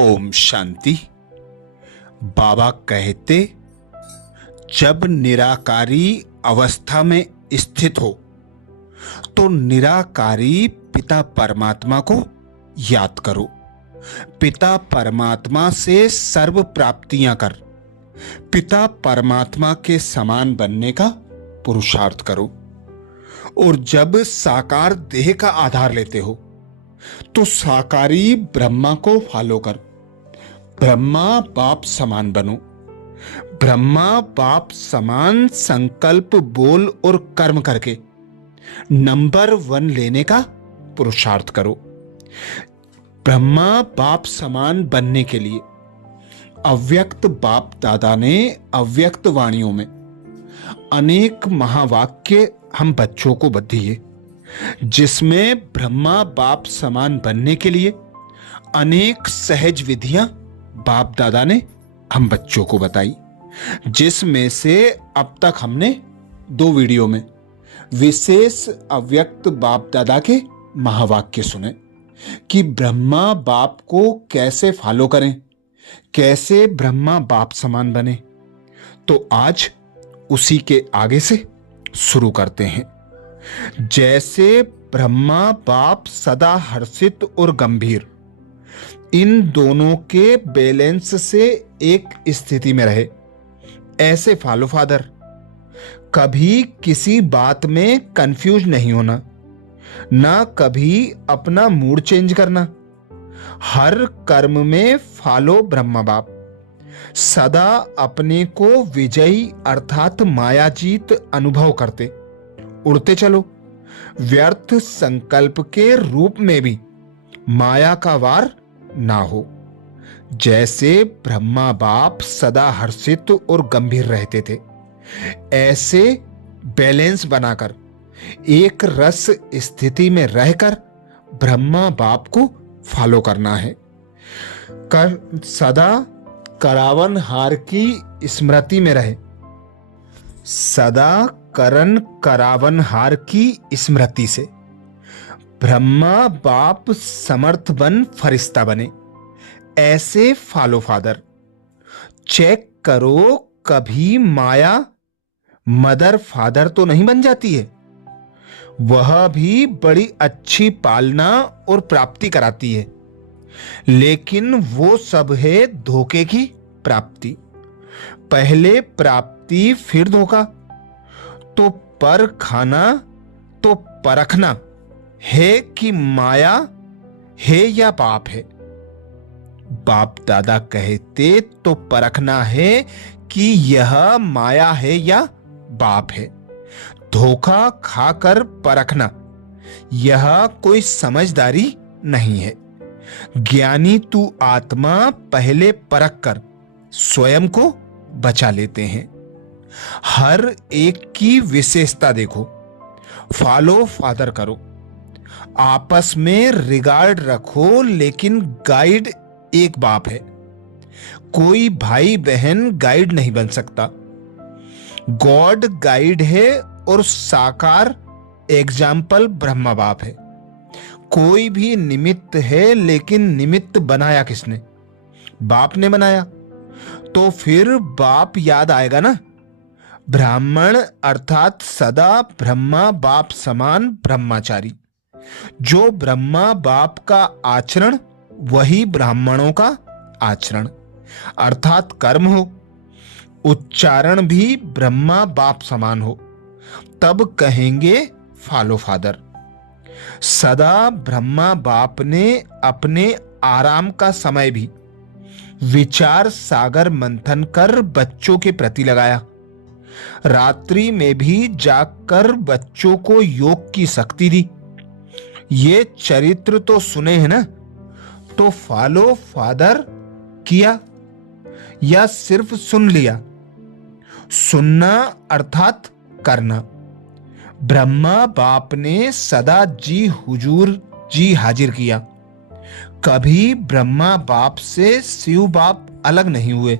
ओम शांति। बाबा कहते, जब निराकारी अवस्था में स्थित हो तो निराकारी पिता परमात्मा को याद करो। पिता परमात्मा से सर्व प्राप्तियां कर पिता परमात्मा के समान बनने का पुरुषार्थ करो। और जब साकार देह का आधार लेते हो तो साकारी ब्रह्मा को फॉलो कर ब्रह्मा बाप समान बनो। ब्रह्मा बाप समान संकल्प बोल और कर्म करके नंबर 1 लेने का पुरुषार्थ करो। ब्रह्मा बाप समान बनने के लिए अव्यक्त बाप दादा ने अव्यक्त वाणियों में अनेक महावाक्य हम बच्चों को दिए, जिसमें ब्रह्मा बाप समान बनने के लिए अनेक सहज विधियां बाप दादा ने हम बच्चों को बताई, जिसमें से अब तक हमने 2 वीडियो में विशेष अव्यक्त बाप दादा के महावाक्य सुने कि ब्रह्मा बाप को कैसे फॉलो करें, कैसे ब्रह्मा बाप समान बने। तो आज उसी के आगे से शुरू करते हैं। जैसे ब्रह्मा बाप सदा हर्षित और गंभीर, इन दोनों के बैलेंस से एक स्थिति में रहे, ऐसे फॉलो फादर। कभी किसी बात में कंफ्यूज नहीं होना, ना कभी अपना मूड चेंज करना। हर कर्म में फॉलो ब्रह्मा बाप। सदा अपने को विजयी अर्थात मायाजीत अनुभव करते उड़ते चलो। व्यर्थ संकल्प के रूप में भी माया का वार ना हो। जैसे ब्रह्मा बाप सदा हर्षित और गंभीर रहते थे, ऐसे बैलेंस बनाकर एक रस स्थिति में रहकर ब्रह्मा बाप को फॉलो करना है। सदा करावन हार की स्मृति में रहे, सदा करण करावन हार की स्मृति से ब्रह्मा बाप समर्थ बन फरिश्ता बने, ऐसे फॉलो फादर। चेक करो, कभी माया मदर फादर तो नहीं बन जाती है। वह भी बड़ी अच्छी पालना और प्राप्ति कराती है, लेकिन वो सब है धोखे की प्राप्ति। पहले प्राप्ति फिर धोखा। तो पर खाना तो परखना है कि माया है या बाप है। बाप दादा कहते तो परखना है कि यह माया है या बाप है। धोखा खाकर परखना यह कोई समझदारी नहीं है। ज्ञानी तू आत्मा पहले परख कर स्वयं को बचा लेते हैं। हर एक की विशेषता देखो, फॉलो फादर करो। आपस में रिगार्ड रखो, लेकिन गाइड एक बाप है। कोई भाई बहन गाइड नहीं बन सकता। गॉड गाइड है और साकार एग्जाम्पल ब्रह्मा बाप है। कोई भी निमित्त है, लेकिन निमित्त बनाया किसने? बाप ने बनाया। तो फिर बाप याद आएगा ना। ब्राह्मण अर्थात सदा ब्रह्मा बाप समान ब्रह्मचारी। जो ब्रह्मा बाप का आचरण वही ब्राह्मणों का आचरण अर्थात कर्म हो। उच्चारण भी ब्रह्मा बाप समान हो, तब कहेंगे फॉलो फादर। सदा ब्रह्मा बाप ने अपने आराम का समय भी विचार सागर मंथन कर बच्चों के प्रति लगाया। रात्रि में भी जागकर बच्चों को योग की शक्ति दी। ये चरित्र तो सुने हैं ना। तो फॉलो फादर किया या सिर्फ सुन लिया? सुनना अर्थात करना। ब्रह्मा बाप ने सदा जी हुजूर जी हाजिर किया। कभी ब्रह्मा बाप से शिव बाप अलग नहीं हुए,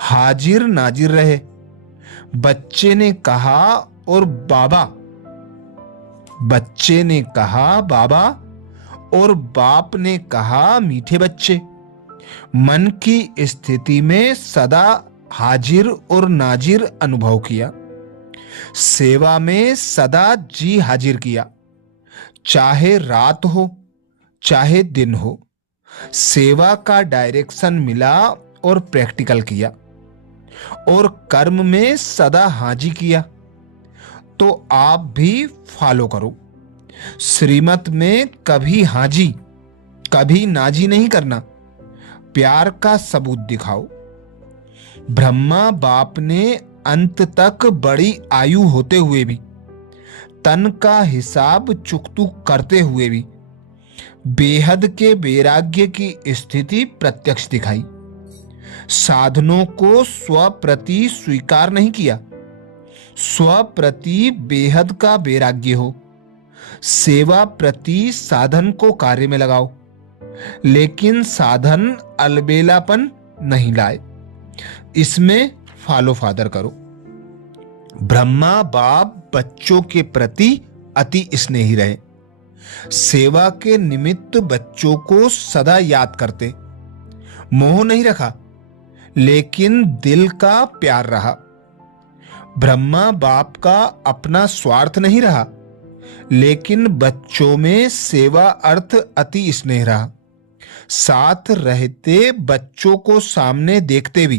हाजिर नाजिर रहे। बच्चे ने कहा और बाबा और बाप ने कहा, मीठे बच्चे, मन की स्थिति में सदा हाजिर और नाजिर अनुभव किया, सेवा में सदा जी हाजिर किया, चाहे रात हो चाहे दिन हो, सेवा का डायरेक्शन मिला और प्रैक्टिकल किया, और कर्म में सदा हाजी किया। तो आप भी फॉलो करो। श्रीमत में कभी हाजी कभी नाजी नहीं करना, प्यार का सबूत दिखाओ। ब्रह्मा बाप ने अंत तक बड़ी आयु होते हुए भी, तन का हिसाब चुकतू करते हुए भी बेहद के वैराग्य की स्थिति प्रत्यक्ष दिखाई। साधनों को स्वप्रति स्वीकार नहीं किया। स्वप्रति बेहद का वैराग्य हो। सेवा प्रति साधन को कार्य में लगाओ, लेकिन साधन अलबेलापन नहीं लाए। इसमें फॉलो फादर करो। ब्रह्मा बाप बच्चों के प्रति अति स्नेही रहे। सेवा के निमित्त बच्चों को सदा याद करते। मोह नहीं रखा, लेकिन दिल का प्यार रहा। ब्रह्मा बाप का अपना स्वार्थ नहीं रहा, लेकिन बच्चों में सेवा अर्थ अति स्नेह रहा। साथ रहते बच्चों को सामने देखते भी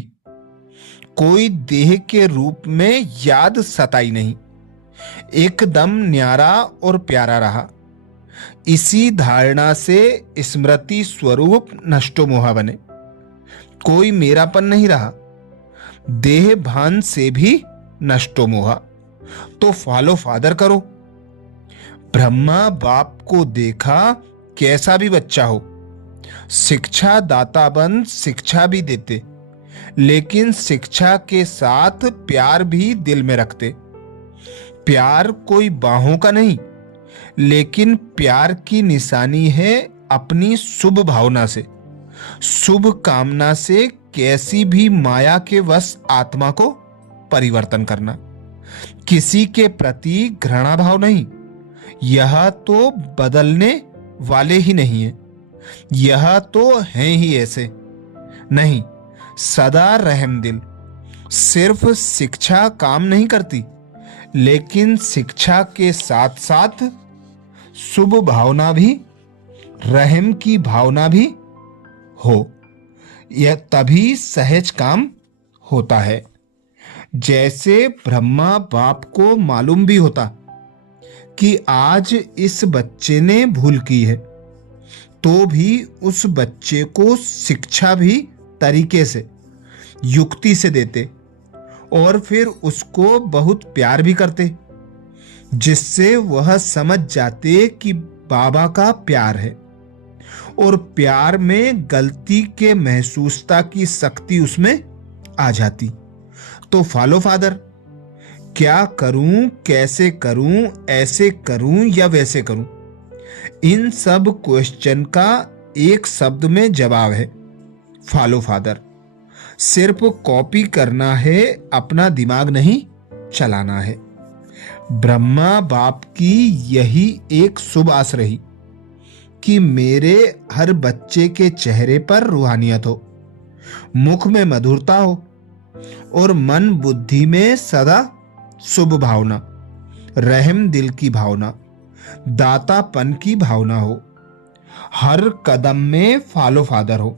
कोई देह के रूप में याद सताई नहीं। एकदम न्यारा और प्यारा रहा। इसी धारणा से स्मृति स्वरूप नष्टो मोहा बने। कोई मेरापन नहीं रहा। देह भान से भी नष्टो मोहा। तो फॉलो फादर करो। ब्रह्मा बाप को देखा, कैसा भी बच्चा हो, शिक्षा दाता बन शिक्षा भी देते, लेकिन शिक्षा के साथ प्यार भी दिल में रखते। प्यार कोई बाहों का नहीं, लेकिन प्यार की निशानी है अपनी शुभ भावना से, शुभ कामना से कैसी भी माया के वश आत्मा को परिवर्तन करना। किसी के प्रति घृणा भाव नहीं। यह तो बदलने वाले ही नहीं है, यह तो हैं ही ऐसे नहीं। सदा रहम दिल। सिर्फ शिक्षा काम नहीं करती, लेकिन शिक्षा के साथ साथ शुभ भावना भी, रहम की भावना भी हो, यह तभी सहज काम होता है। जैसे ब्रह्मा बाप को मालूम भी होता कि आज इस बच्चे ने भूल की है, तो भी उस बच्चे को शिक्षा भी तरीके से, युक्ति से देते, और फिर उसको बहुत प्यार भी करते, जिससे वह समझ जाते कि बाबा का प्यार है। और प्यार में गलती के महसूसता की शक्ति उसमें आ जाती। तो फॉलो फादर, क्या करूं, कैसे करूं, ऐसे करूं या वैसे करूं, इन सब क्वेश्चन का एक शब्द में जवाब है, फॉलो फादर। सिर्फ कॉपी करना है, अपना दिमाग नहीं चलाना है। ब्रह्मा बाप की यही एक शुभ आस रही कि मेरे हर बच्चे के चेहरे पर रूहानियत हो, मुख में मधुरता हो, और मन बुद्धि में सदा शुभ भावना, रहम दिल की भावना, दातापन की भावना हो। हर कदम में फॉलो फादर हो।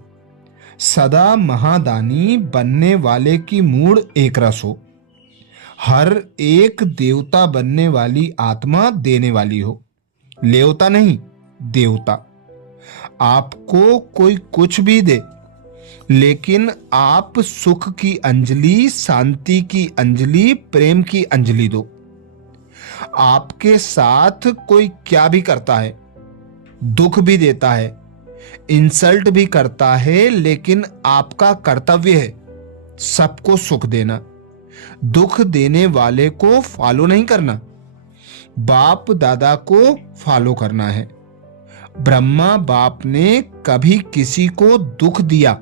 सदा महादानी बनने वाले की मूड एक रस हो। हर एक देवता बनने वाली आत्मा देने वाली हो, लेवता नहीं, देवता। आपको कोई कुछ भी दे, लेकिन आप सुख की अंजलि, शांति की अंजलि, प्रेम की अंजलि दो। आपके साथ कोई क्या भी करता है, दुख भी देता है, इंसल्ट भी करता है, लेकिन आपका कर्तव्य है सबको सुख देना। दुख देने वाले को फॉलो नहीं करना, बाप दादा को फॉलो करना है। ब्रह्मा बाप ने कभी किसी को दुख दिया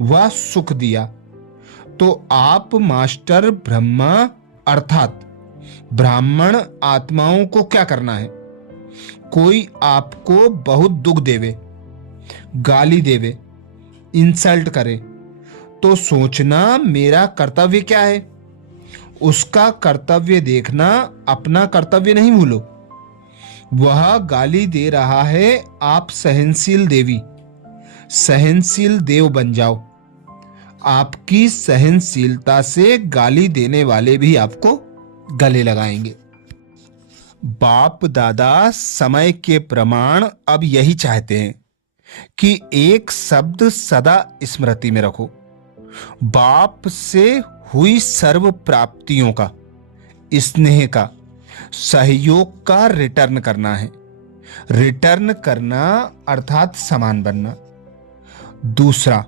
व सुख दिया, तो आप मास्टर ब्रह्मा अर्थात ब्राह्मण आत्माओं को क्या करना है? कोई आपको बहुत दुख देवे, गाली देवे, इंसल्ट करे, तो सोचना मेरा कर्तव्य क्या है। उसका कर्तव्य देखना, अपना कर्तव्य नहीं भूलो। वह गाली दे रहा है, आप सहनशील देवी, सहनशील देव बन जाओ। आपकी सहनशीलता से गाली देने वाले भी आपको गले लगाएंगे। बाप दादा समय के प्रमाण अब यही चाहते हैं कि एक शब्द सदा स्मृति में रखो। बाप से हुई सर्व प्राप्तियों का, स्नेह का, सहयोग का रिटर्न करना है। रिटर्न करना अर्थात समान बनना। दूसरा,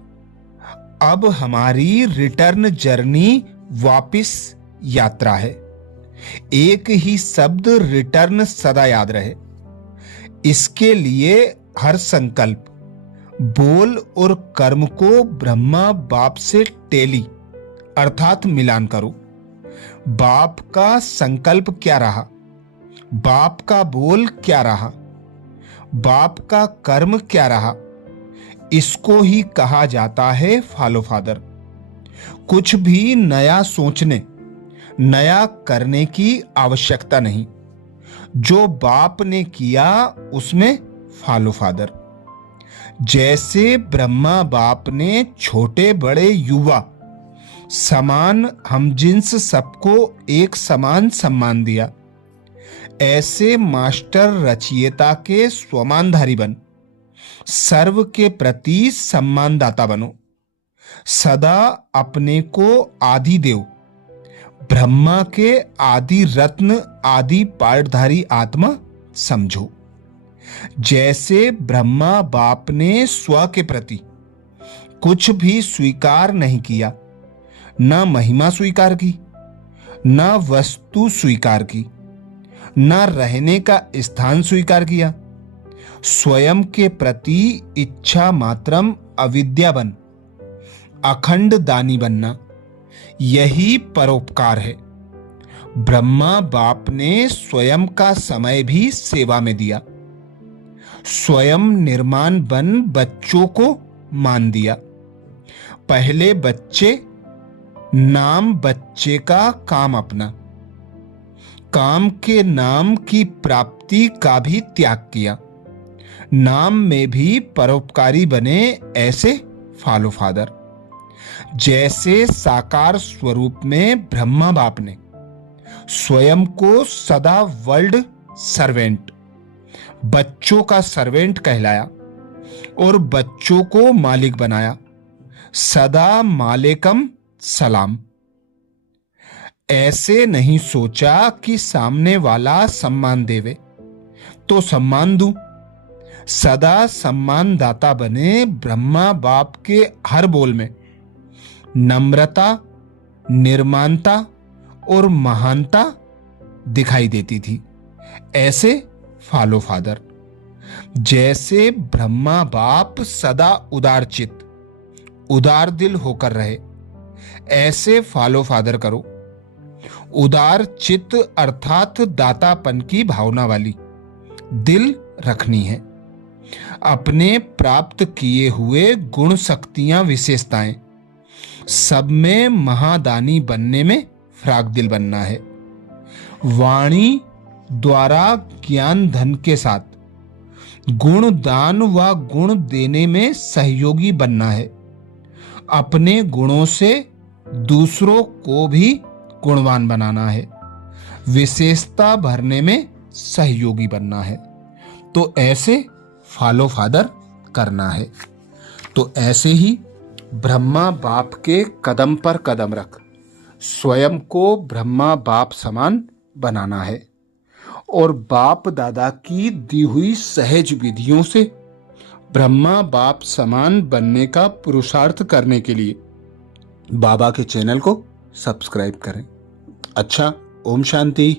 अब हमारी रिटर्न जर्नी वापिस यात्रा है। एक ही शब्द रिटर्न सदा याद रहे। इसके लिए हर संकल्प, बोल और कर्म को ब्रह्मा बाप से टेली अर्थात मिलान करो। बाप का संकल्प क्या रहा, बाप का बोल क्या रहा, बाप का कर्म क्या रहा, इसको ही कहा जाता है फॉलो फादर। कुछ भी नया सोचने, नया करने की आवश्यकता नहीं। जो बाप ने किया उसमें फॉलो फादर। जैसे ब्रह्मा बाप ने छोटे बड़े युवा समान हमजिन्स सबको एक समान सम्मान दिया, ऐसे मास्टर रचयिता के स्वमानधारी बन, सर्व के प्रति सम्मानदाता बनो। सदा अपने को आदि देव, ब्रह्मा के आदि रत्न, आदि पाठधारी आत्मा समझो। जैसे ब्रह्मा बाप ने स्व के प्रति कुछ भी स्वीकार नहीं किया, न महिमा स्वीकार की, न वस्तु स्वीकार की, न रहने का स्थान स्वीकार किया। स्वयं के प्रति इच्छा मात्रम अविद्या बन, अखंड दानी बनना, यही परोपकार है। ब्रह्मा बाप ने स्वयं का समय भी सेवा में दिया। स्वयं निर्माण बन बच्चों को मान दिया। पहले बच्चे, नाम बच्चे का काम अपना, काम के नाम की प्राप्ति का भी त्याग किया। नाम में भी परोपकारी बने, ऐसे फॉलो फादर। जैसे साकार स्वरूप में ब्रह्मा बाप ने स्वयं को सदा वर्ल्ड सर्वेंट, बच्चों का सर्वेंट कहलाया और बच्चों को मालिक बनाया। सदा मालिकम सलाम। ऐसे नहीं सोचा कि सामने वाला सम्मान देवे तो सम्मान दूं। सदा सम्मानदाता बने। ब्रह्मा बाप के हर बोल में नम्रता, निर्माणता और महानता दिखाई देती थी। ऐसे फॉलो फादर। जैसे ब्रह्मा बाप सदा उदार चित्त, उदार दिल होकर रहे, ऐसे फॉलो फादर करो। उदार चित्त अर्थात दातापन की भावना वाली दिल रखनी है। अपने प्राप्त किए हुए गुण, शक्तियां, विशेषताएं सब में महादानी बनने में फ्राक दिल बनना है। वाणी द्वारा ज्ञान धन के साथ गुण दान व गुण देने में सहयोगी बनना है। अपने गुणों से दूसरों को भी गुणवान बनाना है। विशेषता भरने में सहयोगी बनना है। तो ऐसे फॉलो फादर करना है। तो ऐसे ही ब्रह्मा बाप के कदम पर कदम रख स्वयं को ब्रह्मा बाप समान बनाना है और बाप दादा की दी हुई सहज विधियों से ब्रह्मा बाप समान बनने का पुरुषार्थ करने के लिए बाबा के चैनल को सब्सक्राइब करें। अच्छा, ओम शांति।